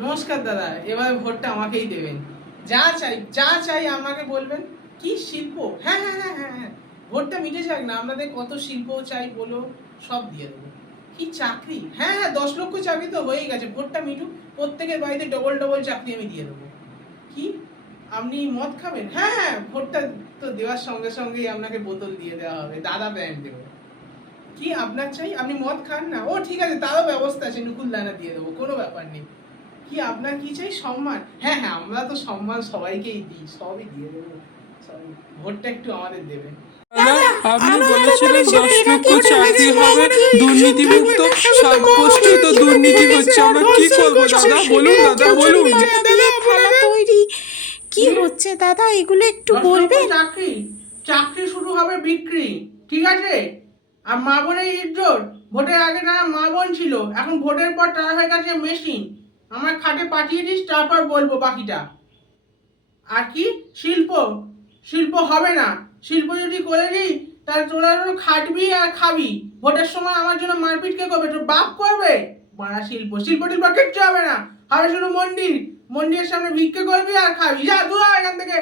নমস্কার দাদা, এবারে ভোটটা আমাকেই দেবেন। যা চাই আমাকে বলবেন। কি শিল্প? হ্যাঁ হ্যাঁ হ্যাঁ হ্যাঁ হ্যাঁ, ভোটটা মিটে যাক না, আপনাদের কত শিল্প চাই বলো, সব দিয়ে দেবো। কি চাকরি? হ্যাঁ হ্যাঁ, 10 লক্ষ চাকরি তো হয়েই গেছে, ভোটটা মিটুক, প্রত্যেকের বাড়িতে ডবল ডবল চাকরি আমি দিয়ে দেবো। কি আপনি মদ খাবেন? হ্যাঁ হ্যাঁ, ভোটটা তো দেওয়ার সঙ্গে সঙ্গেই আপনাকে বোতল দিয়ে দেওয়া হবে, দাদা ব্যান্ড দেবো। কি আপনার চাই? আপনি মদ খান না? ও ঠিক আছে, তারও ব্যবস্থা আছে, নুকুল দানা দিয়ে দেবো, কোনো ব্যাপার নেই। কি আপনার কি চাই? সম্মান? হ্যাঁ হ্যাঁ, আমরা তো সম্মান সবাইকেই দিই, সবই দিয়ে দেবো। সবই, ভোটটা একটু আমাদের দেবেন। দাদা, আপনি বলেছিলেন 10 লক্ষ চাকরি হবে দুর্নীতিমুক্ত, সব পোস্টে তো দুর্নীতি হচ্ছে। আমরা কি করবো দাদা? বলুন দাদা, বলুন। থালা তৈরি কি হচ্ছে দাদা, এগুলো একটু 10 লক্ষ বলবেন? চাকরি, চাকরি শুরু হবে বিক্রি, ঠিক আছে? আর মা বোনের ইজ্জত, ভোটের আগে তারা মা বোন ছিল, এখন ভোটের পর তারা হয়ে গেছে মেশিন। আমার খাটে পাঠিয়ে দিস, তারপর বলবো বাকিটা। আর কি শিল্প? শিল্প হবে না। শিল্প যদি করে দিই, তাহলে তোরা খাটবি আর খাবি। ভোটের সময় আমার জন্য মারপিট কে করবে? তোর বাপ করবে? মারা শিল্প শিল্প টিল্প কিচ্ছু হবে না, হবে শুধু মন্দির। মন্দিরের সামনে ভিক্ষে করবি আর খাবি। যা দূর হ এখান থেকে।